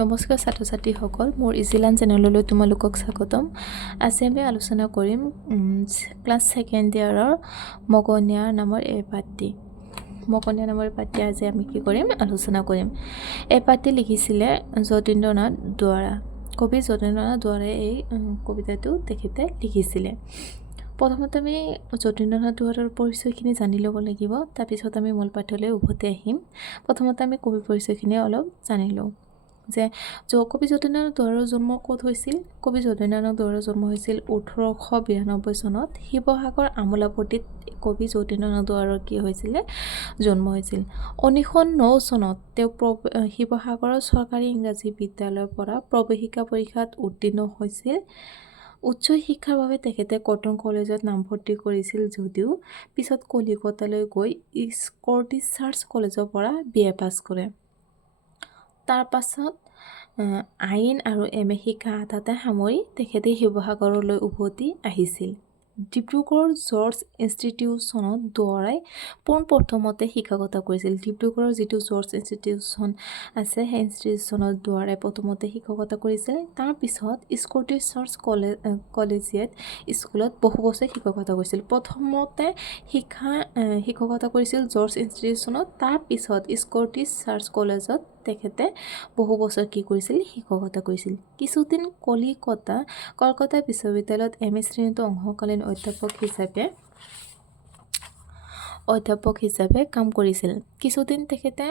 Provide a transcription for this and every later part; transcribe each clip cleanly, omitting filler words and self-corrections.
নমস্কাৰ ছাত্ৰ-ছাত্ৰীসকল, মোৰ ইজিলান চেনেললৈ তোমালোকক স্বাগতম। আজি আমি আলোচনা কৰিম ক্লাছ 2nd ইয়াৰৰ মগনীয়া নামৰ এই পাঠটি। মগনীয়া নামৰ পাঠটি আজি আমি কি কৰিম আলোচনা কৰিম। এই পাঠটি লিখিছিলে যতীন্দ্ৰনাথ দুৱৰা। কবি যতীন্দ্ৰনাথ দুৱৰাই এই কবিতাটো তেখেতে লিখিছিলে। প্ৰথমতে আমি যতীন্দ্ৰনাথ দুৱৰাৰ পৰিচয়খিনি জানি ল'ব লাগিব, তাৰপিছত আমি মূল পাঠলৈ উভতি আহিম। প্ৰথমতে আমি কবি পৰিচয়খিনি অলপ জানি লওঁ যে কবি যতীন্দ্ৰনাথ দুৱৰাৰ জন্ম ক'ত হৈছিল। কবি যতীন্দ্ৰনাথ দুৱৰাৰ জন্ম হৈছিল 1892 চনত শিৱসাগৰ আমোলাপট্টিত। কবি যতীন্দ্ৰনাথ দুৱৰাৰ কি হৈছিলে জন্ম হৈছিল। 1909 চনত তেওঁ শিৱসাগৰৰ চৰকাৰী ইংৰাজী বিদ্যালয়ৰ পৰা প্ৰৱেশিকা পৰীক্ষাত উত্তীৰ্ণ হৈছিল। উচ্চ শিক্ষাৰ বাবে তেখেতে কটন কলেজত নামভৰ্তি কৰিছিল যদিও পিছত কলিকতালৈ গৈ স্কটিছ চাৰ্চ কলেজৰ পৰা BA পাছ কৰে। তাৰ পাছত আইন আৰু MA শিক্ষা আধাতে সামৰি তেখেতে শিৱসাগৰলৈ উভতি আহিছিল। ডিব্ৰুগড়ৰ জৰ্জ ইনষ্টিটিউচনত দুৱৰাই পোনপ্ৰথমতে শিক্ষকতা কৰিছিল। ডিব্ৰুগড়ৰ যিটো জৰ্জ ইনষ্টিটিউচন আছে, সেই ইনষ্টিটিউচনত দুৱৰাই প্ৰথমতে শিক্ষকতা কৰিছিল। তাৰপিছত স্কটিছ চাৰ্চ কলেজিয়েট স্কুলত বহু বছৰ শিক্ষকতা কৰিছিল। প্ৰথমতে শিক্ষকতা কৰিছিল জৰ্জ ইনষ্টিটিউচনত, তাৰপিছত স্কটিছ চাৰ্চ কলেজত তেখেতে বহু বছৰ কি কৰিছিল শিক্ষকতা কৰিছিল। কিছুদিন কলকাতা বিশ্ববিদ্যালয়ত MA শ্ৰেণীত অংশকালীন অধ্যাপক হিচাপে কাম কৰিছিল। কিছুদিন তেখেতে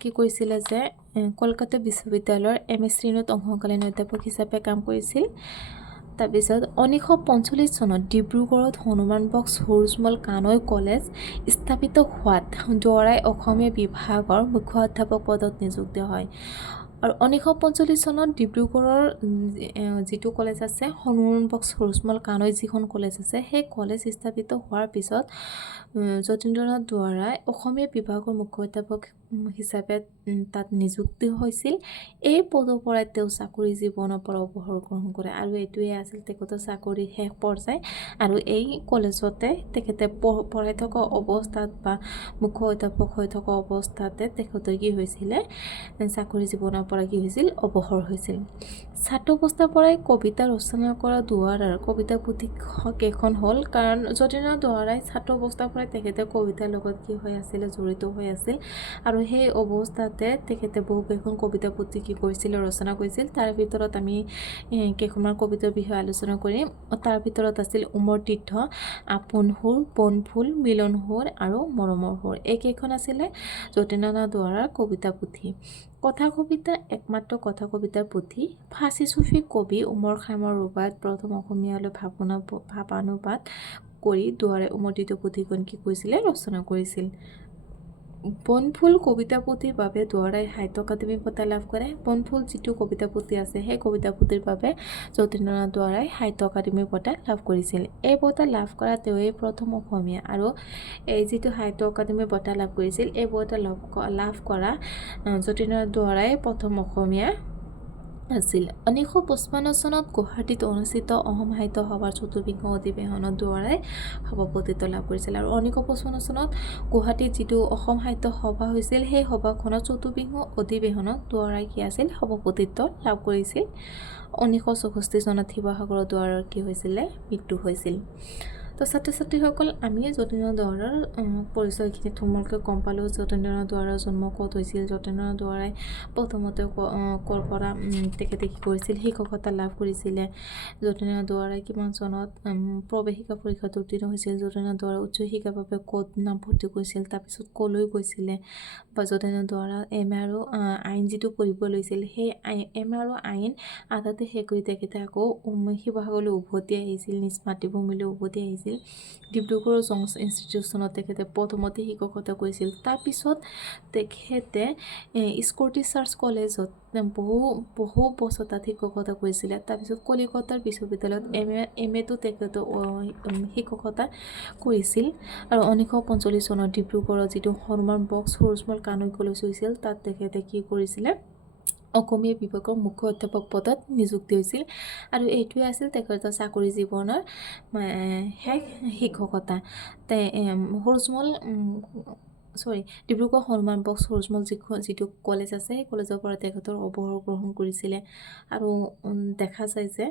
কি কৰিছিলে যে কলকাতা বিশ্ববিদ্যালয়ৰ MA শ্ৰেণীত অংশকালীন অধ্যাপক হিচাপে কাম কৰিছিল। তাৰপিছত 1945 চনত ডিব্ৰুগড়ত হনুমান বক্স সূৰ্যমল কানৈ কলেজ স্থাপিত হোৱাত দুৱৰাই অসমীয়া বিভাগৰ মুখ্য অধ্যাপক পদত নিযুক্ত হয়। আৰু 1945 চনত ডিব্ৰুগড়ৰ যিটো কলেজ আছে, হনুমান বক্স সূৰ্যমল কানৈ যিখন কলেজ আছে, সেই কলেজ স্থাপিত হোৱাৰ পিছত যতীন্দ্ৰনাথ দুৱৰাই অসমীয়া বিভাগৰ মুখ্য অধ্যাপক হিচাপে তাত নিযুক্তি হৈছিল। এই পদৰ পৰাই তেওঁ চাকৰি জীৱনৰ পৰা অৱসৰ গ্ৰহণ কৰে আৰু এইটোৱে আছিল তেখেতৰ চাকৰিৰ শেষ পৰ্যায়। আৰু এই কলেজতে তেখেতে পঢ়াই থকা অৱস্থাত বা মুখ্য অধ্যাপক হৈ থকা অৱস্থাতে তেখেতৰ কি হৈছিলে চাকৰি জীৱনৰ পৰা কি হৈছিল অৱসৰ হৈছিল। ছাত্ৰ অৱস্থাৰ পৰাই কবিতা ৰচনা কৰা দুৱৰাৰ কবিতা পুথি কেইখন হ'ল, কাৰণ যতীন্দ্ৰনাথ দুৱৰাই ছাত্ৰ অৱস্থাৰ পৰাই তেখেতে কবিতাৰ লগত কি হৈ আছিলে জড়িত হৈ আছিল। আৰু সেই অৱস্থাতে তেখেতে বহুকেইখন কবিতা পুথি কি কৰিছিল ৰচনা কৰিছিল। তাৰ ভিতৰত আমি কেইখনমান কবিতাৰ বিষয়ে আলোচনা কৰিম। তাৰ ভিতৰত আছিল উমৰ তীৰ্থ, আপোন সুৰ, বনফুল, মিলন সুৰ আৰু মৰমৰ সুৰ। এইকেইখন আছিলে যতীন্দ্ৰনাথ দুৱৰাৰ কবিতা পুথি। কথা কবিতা একমাত্ৰ কথা কবিতাৰ পুথি। ফাৰ্চী চুফী কবি উমৰ খামৰ ৰূপায়ত প্ৰথম অসমীয়ালৈ ভাৱানুবাদ কৰি দুৱৰাই উমৰ তীৰ্থ পুথিখন কি কৰিছিলে ৰচনা কৰিছিল। বনফুল কবিতা পুথিৰ বাবে দুৱৰাই সাহিত্য একাডেমী বঁটা লাভ কৰে। বনফুল যিটো কবিতা পুথি আছে, সেই কবিতা পুথিৰ বাবে যতীন্দ্ৰনাথ দুৱৰাই সাহিত্য একাডেমী বঁটা লাভ কৰিছিল। এই বঁটা লাভ কৰা তেওঁৱেই প্ৰথম অসমীয়া। আৰু এই যিটো সাহিত্য একাডেমী বঁটা লাভ কৰিছিল, এই বঁটা লাভ কৰা যতীন্দ্ৰনাথ দুৱৰাই প্ৰথম অসমীয়া আছিল। 1955 চনত গুৱাহাটীত অনুষ্ঠিত অসম সাহিত্য সভাৰ ৪ৰ্থ অধিৱেশনত দুৱৰাই সভাপতিত্ব লাভ কৰিছিল। আৰু 1955 চনত গুৱাহাটীত যিটো অসম সাহিত্য সভা হৈছিল, সেই সভাখনত ৪ৰ্থ অধিৱেশনত দুৱৰাই কি আছিল সভাপতিত্ব লাভ কৰিছিল। 1964 চনত শিৱসাগৰৰ দুৱৰাৰ কি হৈছিলে মৃত্যু হৈছিল। তো ছাত্ৰ ছাত্ৰীসকল, আমি যতীন্দ্ৰনাথ দুৱৰাৰ পৰিচয়খিনি তোমালোকে গম পালোঁ। যতীন্দ্ৰনাথ দুৱৰাৰ জন্ম ক'ত হৈছিল, যতীন্দ্ৰনাথ দুৱৰাই প্ৰথমতে ক'ৰ পৰা তেখেতে কি কৰিছিল শিক্ষকতা লাভ কৰিছিলে, যতীন্দ্ৰনাথ দুৱৰাই কিমান চনত প্ৰৱেশিকা পৰীক্ষাত উত্তীৰ্ণ হৈছিল, যতীন্দ্ৰনাথ দুৱৰাই উচ্চ শিক্ষাৰ বাবে ক'ত নামভৰ্তি কৰিছিল, তাৰপিছত ক'লৈ গৈছিলে, বা যতীন্দ্ৰনাথ দুৱৰাই MA আৰু আইন যিটো পঢ়িব লৈছিল, সেই MA আৰু আইন আধাতে শেষ কৰি তেখেতে আকৌ শিৱসাগৰলৈ উভতি আহিছিল, নিজ মাতৃভূমিলৈ উভতি আহিছিল। ডিব্ৰুগড়ৰ জৰ্জ ইনষ্টিটিউচনত তেখেতে প্ৰথমতে শিক্ষকতা কৰিছিল। তাৰপিছত তেখেতে স্কটিছ চাৰ্চ কলেজত বহু বছৰ তাত শিক্ষকতা কৰিছিলে। তাৰপিছত কলিকতাৰ বিশ্ববিদ্যালয়ত MA তেখেতে শিক্ষকতা কৰিছিল। আৰু 1945 চনত ডিব্ৰুগড়ৰ যিটো হনুমান বক্স সূৰ্যমল কানৈ কলেজ হৈছিল, তাত তেখেতে কি কৰিছিলে অসমীয়া বিভাগৰ মুখ্য অধ্যাপক পদত নিযুক্তি হৈছিল। আৰু এইটোৱে আছিল তেখেতৰ চাকৰি জীৱনৰ শেষ শিক্ষকতা। সূৰ্যমল ডিব্ৰুগড় হনুমান বক্স সৰোজমল যিটো কলেজ আছে সেই কলেজৰ পৰা তেখেতৰ অৱসৰ গ্ৰহণ কৰিছিলে আৰু দেখা যায় যে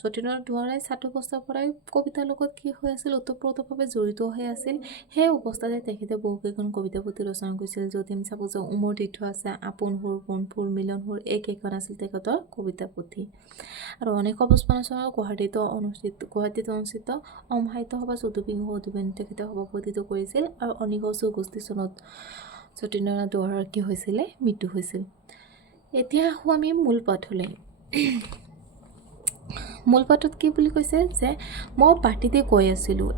যতীন্দ্ৰনাথ দুৱৰাই ছাত্ৰ অৱস্থাৰ পৰাই কবিতাৰ লগত কি হৈ আছিল ওতঃপ্ৰোতভাৱে জড়িত হৈ আছিল সেই অৱস্থাতে তেখেতে বহুকেইখন কবিতা পুথি ৰচনা কৰিছিল য'ত আমি চাব যে উমৰ তীৰ্থ আছে আপোন সুৰ কোন ফুল মিলন সুৰ এইকেইখন আছিল তেখেতৰ কবিতা পুথি আৰু 1955 চনত গুৱাহাটীত অনুষ্ঠিত সাহিত্য সভা 14বিংশ অধিৱেশনত তেখেতে সভাপতিত্ব কৰিছিল আৰু 1964 চনত যতীন্দ্ৰনাথ দুৱৰাৰ কি হৈছিলে মৃত্যু হৈছিল এতিয়া আহোঁ আমি মূল পাঠলৈ মূল পাঠত কি বুলি কৈছে যে মই পাৰ্টিতে গৈ আছিলোঁ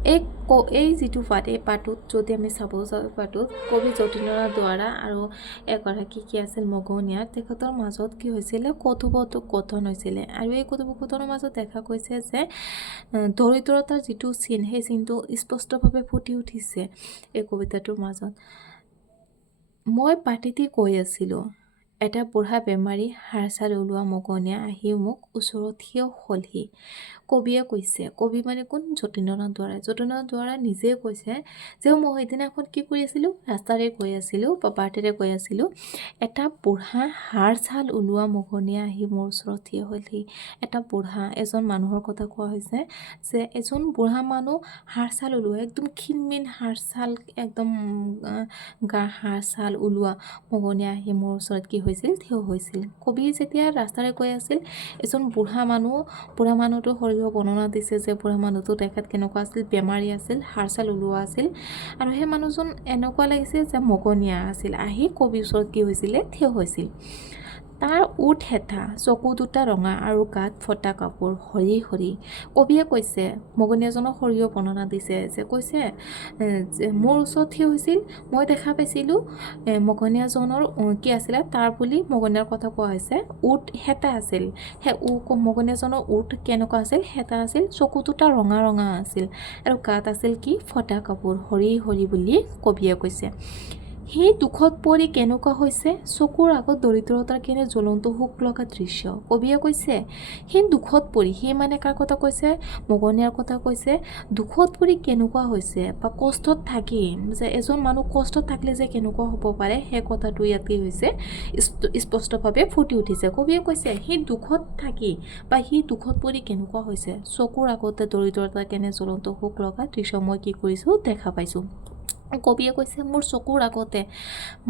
এই যিটো পাঠ এই পাঠটোত যদি আমি চাব যাওঁ পাঠটোত কবি যতীন্দ্ৰনাথ দুৱৰা আৰু এগৰাকী কি আছিল মগনীয়া তেখেতৰ মাজত কি হৈছিলে কথোপকথন হৈছিলে আৰু এই কথোপকথনৰ মাজত দেখা গৈছে যে দৰিদ্ৰতাৰ যিটো চিন সেই চিনটো স্পষ্টভাৱে ফুটি উঠিছে এই কবিতাটোৰ মাজত মই পাৰ্টিতে গৈ আছিলোঁ এটা বুঢ়া বেমাৰী হাড় ছাল ওলোৱা মগনীয়া আহি মোক ওচৰত থিয় হ'লহি কবিয়ে কৈছে কবি মানে কোন যতীন্দ্ৰনাথ দুৱৰাই নিজে কৈছে যে মই সেইদিনাখন কি কৰি আছিলোঁ ৰাস্তাৰে গৈ আছিলোঁ বা বাটেৰে গৈ আছিলোঁ এটা বুঢ়া হাড় ছাল ওলোৱা মগনীয়া আহি মোৰ ওচৰত থিয় হ'লহি এটা বুঢ়া এজন মানুহৰ কথা কোৱা হৈছে যে এজন বুঢ়া মানুহ হাড় ছাল ওলোৱা একদম ক্ষীণমিন হাড় ছাল একদম গা হাড় ছাল ওলোৱা মগনীয়া আহি মোৰ ওচৰত কি হৈছিল থিয় হৈছিল কবি যেতিয়া ৰাস্তাৰে গৈ আছিল এজন বুঢ়া মানুহটো শৰীৰৰ বৰ্ণনা দিছে যে বুঢ়া মানুহটো তেখেত কেনেকুৱা আছিল বেমাৰী আছিল হাড় ছাল ওলোৱা আছিল আৰু সেই মানুহজন এনেকুৱা লাগিছে যে মগনীয়া আছিল আহি কবিৰ ওচৰত কি হৈছিলে থিয় হৈছিল তাৰ ওঠ হেতা চকু দুটা ৰঙা আৰু গাত ফটা কাপোৰ হৰি হৰি কবিয়ে কৈছে মগনীয়াজনৰ শৰীৰৰ বৰ্ণনা দিছে যে কৈছে যে মোৰ ওচৰত থিয় হৈছিল মই দেখা পাইছিলোঁ মগনীয়াজনৰ কি আছিলে তাৰ বুলি মগনীয়াৰ কথা কোৱা হৈছে ওঠ হেতা আছিল সেই মগনীয়াজনৰ ওঠ কেনেকুৱা আছিল হেতা আছিল চকু দুটা ৰঙা ৰঙা আছিল আৰু গাত আছিল কি ফটা কাপোৰ হৰি হৰি বুলি কবিয়ে কৈছে সেই দুখত পৰি কেনেকুৱা হৈছে চকুৰ আগত দৰিদ্ৰতাৰ কেনে জ্বলন্ত শোক লগা দৃশ্য কবিয়ে কৈছে সেই দুখত পৰি সেই মানে কাৰ কথা কৈছে মগনীয়াৰ কথা কৈছে দুখত পৰি কেনেকুৱা হৈছে বা কষ্টত থাকি যে এজন মানুহ কষ্টত থাকিলে যে কেনেকুৱা হ'ব পাৰে সেই কথাটো ইয়াত কি হৈছে স্পষ্টভাৱে ফুটি উঠিছে কবিয়ে কৈছে সেই দুখত থাকি বা সেই দুখত পৰি কেনেকুৱা হৈছে চকুৰ আগতে দৰিদ্ৰতাৰ কেনে জ্বলন্ত শোক লগা দৃশ্য মই কি কৰিছোঁ দেখা পাইছোঁ কবিয়ে কৈছে মোৰ চকুৰ আগতে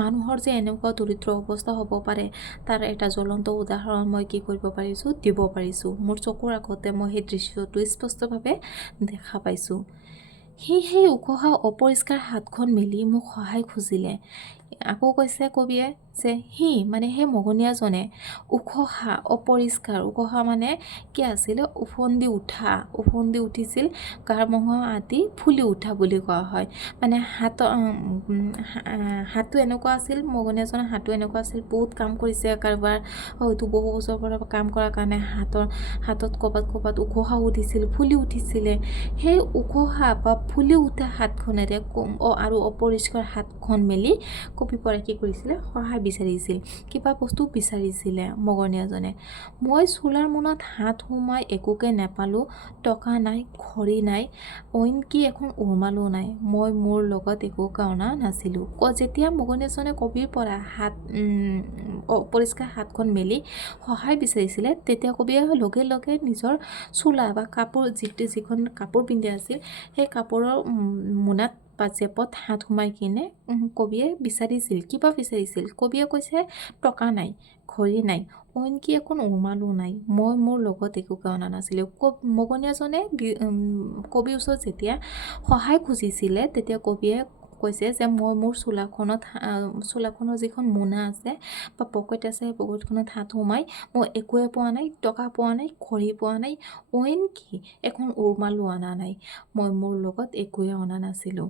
মানুহৰ যে এনেকুৱা দৰিদ্ৰ অৱস্থা হ'ব পাৰে তাৰ এটা জ্বলন্ত উদাহৰণ মই কি কৰিব পাৰিছোঁ দিব পাৰিছোঁ মোৰ চকুৰ আগতে মই সেই দৃশ্যটো স্পষ্টভাৱে দেখা পাইছোঁ সেই উখহা অপৰিষ্কাৰ হাতখন মেলি মোক সহায় খুজিলে আকৌ কৈছে কবিয়ে যে মানে সেই মগনীয়াজনে উখহা অপৰিষ্কাৰ উখহা মানে কি আছিলে উফন্দি উঠিছিল গাৰ মঙহ আদি ফুলি উঠা বুলি কোৱা হয় মানে হাতটো এনেকুৱা আছিল মগনীয়াজনৰ হাতটো এনেকুৱা আছিল বহুত কাম কৰিছে কাৰোবাৰ হয়তো বহু বছৰৰ পৰা কাম কৰাৰ কাৰণে হাতত ক'ৰবাত উখহা উঠিছিল ফুলি উঠিছিলে সেই উখহা বা ফুলি উঠা হাতখনেৰে আৰু অপৰিষ্কাৰ হাতখন মেলি কবি পৰা কি কৰিছিলে সহায় বিচাৰিছিল কিবা বস্তু বিচাৰিছিলে মগনীয়াজনে মই চোলাৰ মোনাত হাত সোমাই একোকে নেপালোঁ টকা নাই ঘড়ী নাই অইন কি এখন উৰ্মালো নাই মই মোৰ লগত একো অনা নাছিলোঁ যেতিয়া মগনীয়াজনে কবিৰ পৰা অপৰিষ্কাৰ হাতখন মেলি সহায় বিচাৰিছিলে তেতিয়া কবিয়ে লগে লগে নিজৰ চোলা বা কাপোৰ যিখন কাপোৰ পিন্ধি আছিল সেই কাপোৰৰ মোনাত বা জেপত হাত সোমাই কিনে কবিয়ে বিচাৰিছিল কিবা বিচাৰিছিল কবিয়ে কৈছে টকা নাই ঘড়ী নাই অইন কি এখন উৰ্মালো নাই মই মোৰ লগত একো অনা নাছিলোঁ মগনীয়াজনে কবিৰ ওচৰত যেতিয়া সহায় খুজিছিলে তেতিয়া কবিয়ে কৈছে যে মই মোৰ চোলাখনৰ যিখন মোনা আছে বা পকেট আছে সেই পকেটখনত হাত সোমাই মই একোৱে পোৱা নাই টকা পোৱা নাই ঘড়ী পোৱা নাই অইন কি এখন উৰ্মালো অনা নাই মই মোৰ লগত একোৱে অনা নাছিলোঁ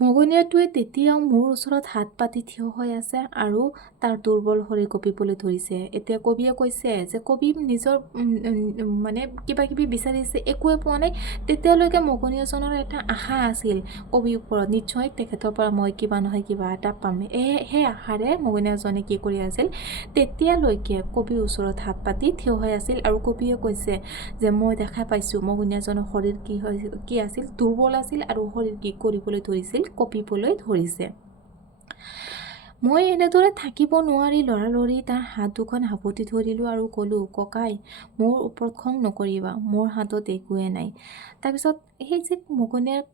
মগনীয়াটোৱে তেতিয়াও মোৰ ওচৰত হাত পাতি থিয় হৈ আছে আৰু তাৰ দুৰ্বল শৰীৰ কঁপিবলৈ ধৰিছে এতিয়া কবিয়ে কৈছে যে কবি নিজৰ মানে কিবা কিবি বিচাৰিছে একোৱে পোৱা নাই তেতিয়ালৈকে মগনীয়াজনৰ এটা আশা আছিল কবিৰ ওপৰত নিশ্চয় তেখেতৰ পৰা মই কিবা নহয় কিবা এটা পাম সেই আশাৰে মগনীয়াজনে কি কৰি আছিল তেতিয়ালৈকে কবিৰ ওচৰত হাত পাতি থিয় হৈ আছিল আৰু কবিয়ে কৈছে যে মই দেখা পাইছোঁ মগনীয়াজনৰ শৰীৰ কি আছিল দুৰ্বল আছিল আৰু শৰীৰ কি কৰিবলৈ ধৰিছিল কঁপিবলৈ ধৰিছে। মই এনেদৰে থাকিব নোৱাৰি লৰালৰি তাৰ হাত দুখন সাৱটি ধৰিলোঁ আৰু ক'লোঁ, ককাই মোৰ ওপৰত খং নকৰিবা, মোৰ হাতত একোৱে নাই। তাৰপিছত সেই যে মগনীয়াৰ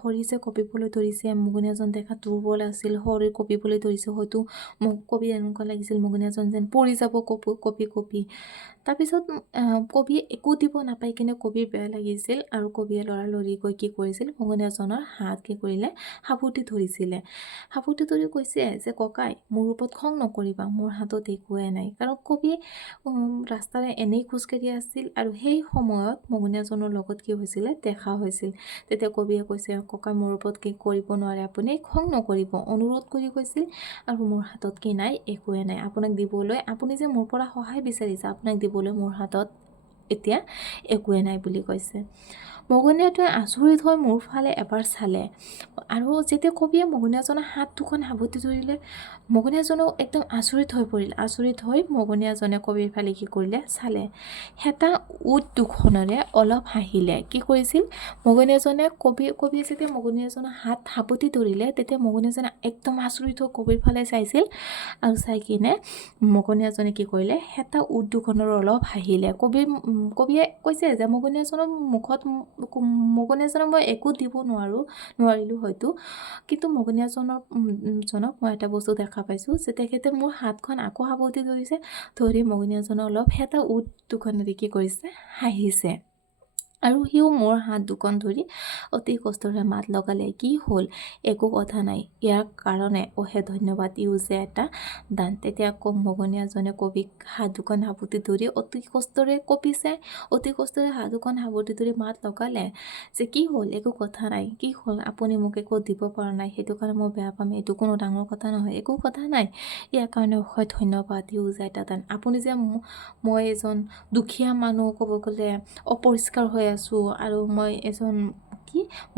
শৰীৰ যে কঁপিবলৈ ধৰিছে, মগনীয়াজন দেখাত দুৰ্বল আছিল, শৰীৰ কঁপিবলৈ ধৰিছে, হয়তো মোক কবি এনেকুৱা লাগিছিল মগনীয়াজন যেন পৰি যাব কঁপি। তাৰপিছত কবিয়ে একো দিব নাপাই কিনে কবিৰ বেয়া লাগিছিল আৰু কবিয়ে লৰালৰিকৈ কি কৰিছিল, মগনীয়াজনৰ হাত কি কৰিলে সাৱটি ধৰিছিলে। সাৱটি ধৰি কৈছে যে ককাই মোৰ ওপৰত খং নকৰিবা, মোৰ হাতত একোৱে নাই। কাৰণ কবি ৰাস্তাৰে এনেই খোজকাঢ়ি আছিল আৰু সেই সময়ত মগনীয়াজনৰ লগত কি হৈছিলে, দেখা হৈছিল। তেতিয়া কবিয়ে কৈছে, ককাই মোৰ ওপৰত কি কৰিব নোৱাৰে, আপুনি খং নকৰিব, অনুৰোধ কৰি কৈছিল আৰু মোৰ হাতত কি নাই, একোৱে নাই। আপোনাক দিবলৈ, আপুনি যে মোৰ পৰা সহায় বিচাৰিছে, আপোনাক দিবলৈ মোৰ হাতত এতিয়া একোৱে নাই বুলি কৈছে। মগনীয়াটোৱে আচৰিত হৈ মোৰ ফালে এবাৰ চালে আৰু যেতিয়া কবিয়ে মগনীয়াজনৰ হাত দুখন সাৱটি ধৰিলে, মগনীয়াজনেও একদম আচৰিত হৈ পৰিল। আচৰিত হৈ মগনীয়াজনে কবিৰ ফালে কি কৰিলে, চালে। হেতা উঠ দুখনেৰে অলপ হাঁহিলে। কি কৰিছিল, মগনীয়াজনে কবিয়ে যেতিয়া মগনীয়াজনৰ হাত সাৱটি ধৰিলে, তেতিয়া মগনীয়াজনে একদম আচৰিত হৈ কবিৰ ফালে চাইছিল আৰু চাই কিনে মগনীয়াজনে কি কৰিলে, হেতা উঠ দুখনেৰে অলপ হাঁহিলে। কবিয়ে কৈছে যে মগনীয়াজনৰ মুখত, মগনীয়াজনক মই একো দিব নোৱাৰিলোঁ হয়তো, কিন্তু মগনীয়াজনক মই এটা বস্তু দেখা পাইছোঁ যে তেখেতে মোৰ হাতখন আকৌ সাৱটি ধৰিছে, ধৰি মগনীয়াজনে অলপ হেতা উঠ দুখনেৰে কি কৰিছে, হাঁহিছে। আৰু সিও মোৰ হাত দুখন ধৰি অতি কষ্টৰে মাত লগালে, কি হ'ল, একো কথা নাই, ইয়াৰ কাৰণে অহে ধন্যবাদ, ইও যে এটা দান। তেতিয়া আকৌ মগনীয়াজনে কবিক হাত দুখন সাৱটি ধৰি অতি কষ্টৰে কঁপিছে, অতি কষ্টৰে হাত দুখন সাৱটি ধৰি মাত লগালে যে কি হ'ল, একো কথা নাই, কি হ'ল, আপুনি মোক একো দিব পৰা নাই, সেইটো কাৰণে মই বেয়া পাম, এইটো কোনো ডাঙৰ কথা নহয়, একো কথা নাই, ইয়াৰ কাৰণে অহে ধন্যবাদ, ইও যে এটা দান। আপুনি যে মই এজন দুখীয়া মানুহ, ক'ব গ'লে অপৰিষ্কাৰ হৈ আছোঁ আৰু মই এজন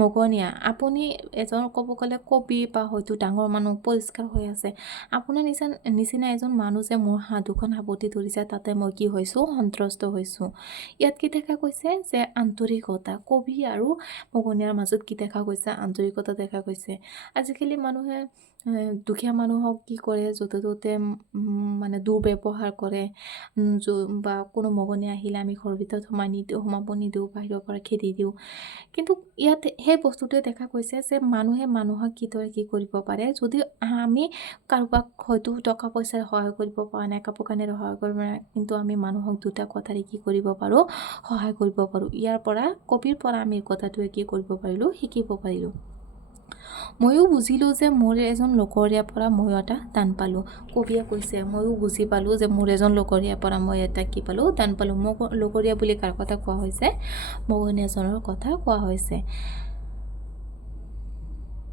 মগনীয়া, আপুনি এজন ক'ব গ'লে কবি বা হয়তো ডাঙৰ মানুহ পৰিষ্কাৰ হৈ আছে, আপোনাৰ নিচিনা এজন মানুহ যে মোৰ হাত দুখন সাৱটি ধৰিছে, তাতে মই কি হৈছোঁ, সন্তুষ্ট হৈছোঁ। ইয়াত কি দেখা গৈছে যে আন্তৰিকতা, কবি আৰু মগনীয়াৰ মাজত কি দেখা গৈছে, আন্তৰিকতা দেখা গৈছে। আজিকালি মানুহে দুখীয়া মানুহক কি কৰে, য'তে ত'তে মানে দুৰ্ব্যৱহাৰ কৰে, বা কোনো মগনীয়া আহিলে আমি ঘৰৰ ভিতৰত সোমাব নিদিওঁ, বাহিৰৰ পৰা খেদি দিওঁ। কিন্তু ইয়াত সেই বস্তুটোৱে দেখা গৈছে যে মানুহে মানুহক কিদৰে কি কৰিব পাৰে, যদি আমি কাৰোবাক হয়তো টকা পইচাৰে সহায় কৰিব পৰা নাই, কাপোৰ কানিৰে সহায় কৰিব পৰা নাই, কিন্তু আমি মানুহক দুটা কথাৰে কি কৰিব পাৰোঁ, সহায় কৰিব পাৰোঁ। ইয়াৰ পৰা, কবিৰ পৰা আমি কথাটোৱে কি কৰিব পাৰিলোঁ, শিকিব পাৰিলোঁ। ময়ো বুজিলোঁ যে মোৰ এজন লগৰীয়াৰ পৰা ময়ো এটা দান পালোঁ। কবিয়ে কৈছে, ময়ো বুজি পালোঁ যে মোৰ এজন লগৰীয়াৰ পৰা মই এটা কি পালোঁ, দান পালোঁ। লগৰীয়া বুলি কাৰ কথা কোৱা হৈছে, মগনীয়াজনৰ কথা কোৱা হৈছে।